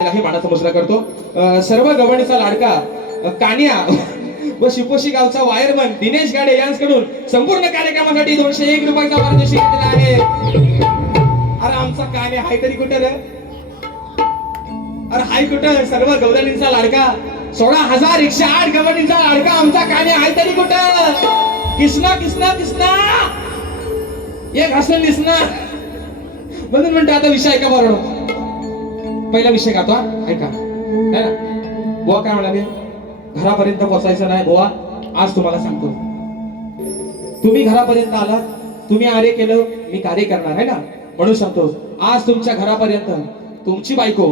हे मानाचा मुजरा करतो. सर्व गवणीचा लाडका कान्या व शिपोशी गावचा वायरमन दिनेश गाडे यांच्याकडून संपूर्ण कार्यक्रमासाठी 201 रुपयाचा पारितोषिक दिला आहे. अरे आमचा कान्या हाय तरी कुठे रे? अरे हाय कुठे? सर्व गवळणींचा लाडका 16,108 गवणींचा लाडका आमचा कान्या हाय तरी कुठे? कृष्णा कृष्णा कृष्णा एक हसून दिसना म्हणून म्हणतो. आता विषय ऐका बरोबर. पहिला विषय गातो ऐका है ना. बुवा काय म्हणाले? घरापर्यंत पोहोचायचं नाही बुवा. आज तुम्हाला सांगतो, तुम्ही घरापर्यंत आलात, तुम्ही आर्य केलं, मी कार्य करणार आहे ना. म्हणून सांगतो, आज तुमच्या घरापर्यंत तुमची बायको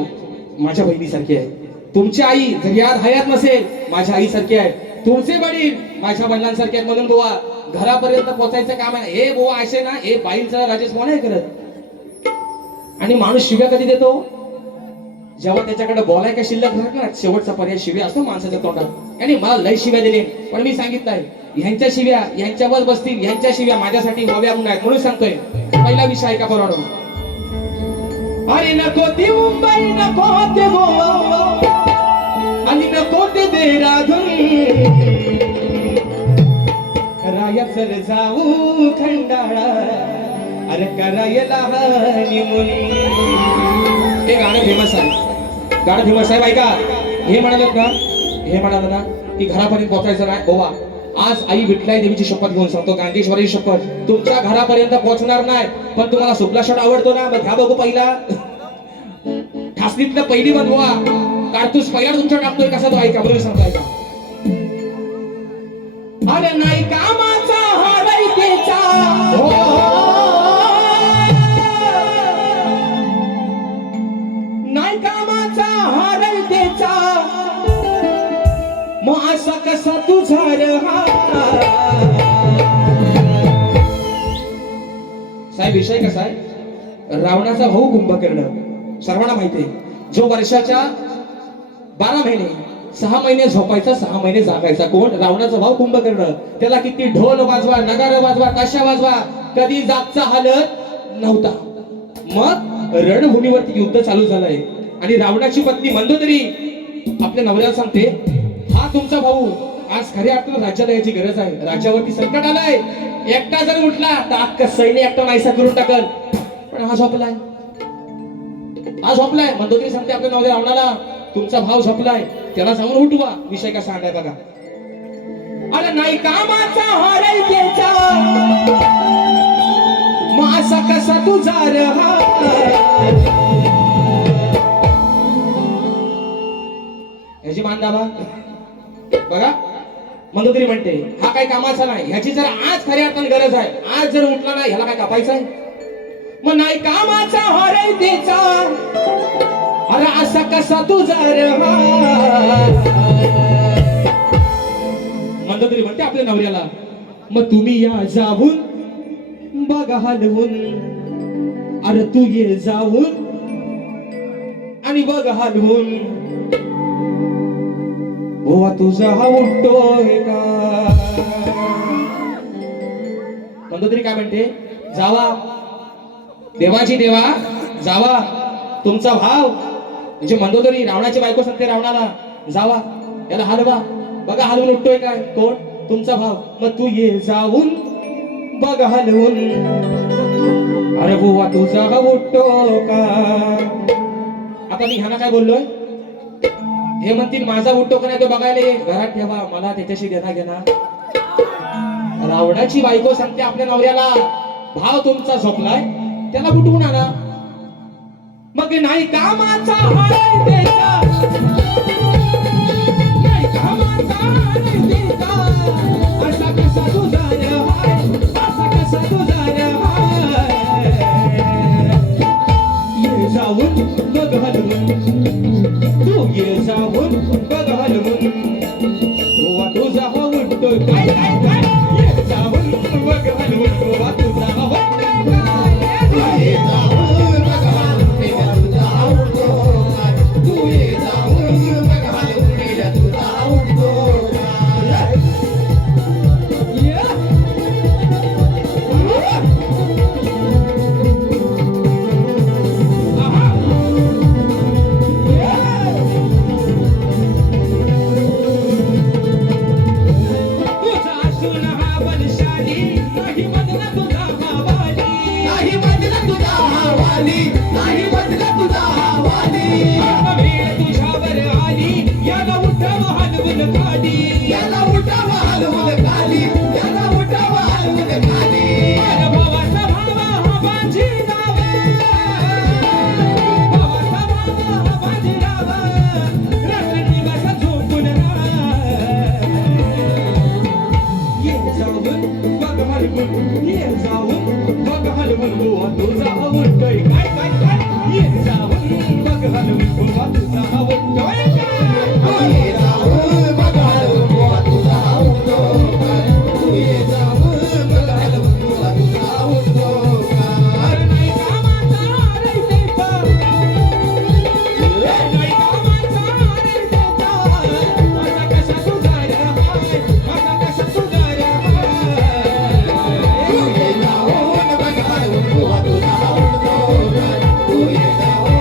माझ्या बहिणीसारखी आहे, तुमची आई जरी आज हयात नसेल माझ्या आईसारखी आहे, तुमचे वडील माझ्या वडिलांसारखे आहेत. म्हणून बुवा घरापर्यंत पोहोचायचं काम आहे. हे बुवा असे ना, हे बाईंचा राजेश कोण आहे करत. आणि माणूस शिव्या कधी देतो? जेव्हा त्याच्याकडे बोलाय का शिल्लक राहत ना, शेवटचा पर्याय शिव्या असतो माणसाच्या तोंडात. आणि मला लय शिव्या दिले, पण मी सांगितलंय ह्यांच्या शिव्या यांच्यावर बसतील, ह्यांच्या शिव्या माझ्यासाठी हव्या आहेत. म्हणून सांगतोय, पहिला विषय ऐका बरोबर. अरे नको ती मुंबई, नको ते गोवा, आणि नको ते देहरादून, राया चल जाऊ खंडाळा, अरे करायला हनीमून. हे गाणं फेमस आहे, गाणं फेमस आहे बायका. हे म्हणालेत ना, हे म्हणाले ना की घरापर्यंत पोहोचायचं नाही बुवा. आज आई विठलाई देवीची शपथ घेऊन सांगतो, गांधीश्वरीची शपथ, तुमच्या घरापर्यंत पोहोचणार नाही. पण तुम्हाला सुपला शॉट आवडतो ना, मग घ्या बघू पहिला. ठासनीतलं पहिली बनवा कारतूस पहिला तुमच्या टाकतोय कसा तो ऐका. बरोबर सांगताय. अरे नाही कामाचा हरायचा नाही कामाचा हरलतेचा, मग असा कसा तुझा रहा. साहेब विषय कसा आहे, रावणाचा भाऊ कुंभकर्ण सर्वांना माहिती आहे. जो वर्षाच्या 12 महिने 6 महिने झोपायचा, 6 महिने जागायचा. कोण? रावणाचा भाऊ कुंभकर्ण. त्याला किती ढोल वाजवा, नगारा वाजवा, ताशा वाजवा, कधी जागचा हालत नव्हता. मग रणभूमीवरती युद्ध चालू झालंय आणि रावणाची पत्नी मंदोदरी आपल्या नवऱ्याला सांगते, हा तुमचा भाऊ आज खऱ्या अर्थानं राज्याला याची गरज आहे, राज्यावरती संकट आलंय, एकटा जर उठला तर अख्खा सैन्य एकटा नाहीसा करून टाकल. पण हा झोपलाय, हा झोपलाय. मंदोदरी सांगते आपल्या नवऱ्या रावणाला, तुमचा भाव झोपलाय, त्याला जाऊन उठवा. विषय कसा आणलाय बघा. अरे नाही कामाचा हरायचा, मग असा कसा तुझा रहा. ह्याची मान दाबा बघा. मंदोदरी म्हणते, हा काय कामाचा नाही, ह्याची जर आज खऱ्या अर्थाने गरज आहे, आज जर उठला नाही ह्याला काय कापायचं आहे. मग नाही कामाचा हरायचा, अरे असा कसा तुझा रहा. मंदोदरी म्हणते आपल्या नवऱ्याला, मग तुम्ही या जाऊन बघा हलवून, अरे तू ये जाऊन आणि बघ हलवून, बुवा तुझा हा उठतोय का. मंदोदरी काय म्हणते, जावा देवाची देवा, जावा तुमचा भाव, म्हणजे मंदोदरी रावणाची बायको सांगते रावणाला, जावा याला हलवा, बघा हलवून उठतोय काय. कोण? तुमचा भाव. मग तू ये जाऊन बघ हलवून, अरे बुवा तुझा हा उठतो का. आता मी ह्याला काय बोललोय, हे म्हणतील माझा उठतो का नाही तो बघायला ये, घरात ठेवा, मला त्याच्याशी देणा घेणार. रावणाची बायको सांगते आपल्या नवऱ्याला, भाव तुमचा झोपलाय, त्याला उठवून आणा. मग नाही कामाचा हरायचा, नाही कामाचा हरायचा, असा कसा तुझा रहा, असा कसा तुझा रहा. ये जाऊन बघ हलवून, तू ये जाऊन बघ हलवून, बुवा तुझा हा उठतोय काय काय काय. ये जाऊन बघ हलवून, बुवा तुझा हा उठतोय काय. ये जाऊन बघ हलवून, तुझा उठतो काय. तू ये जाऊन बघ हलवून, तुझा उठतो काय. Yeah. तुझा उद्योग ये जाऊन बघाल बुवा तुझा उद्योगार. तू ये जाऊन बघाल बुवा तुझा उद्योगार. नाही कामाचा रयतेचा नाही कामाचा रयतेचा माझा कसा सुधार हाय माझा कसा सुधार तू हाय ये जाऊन बघाल बुवा तुझा उद्योगार. तू ये जाऊन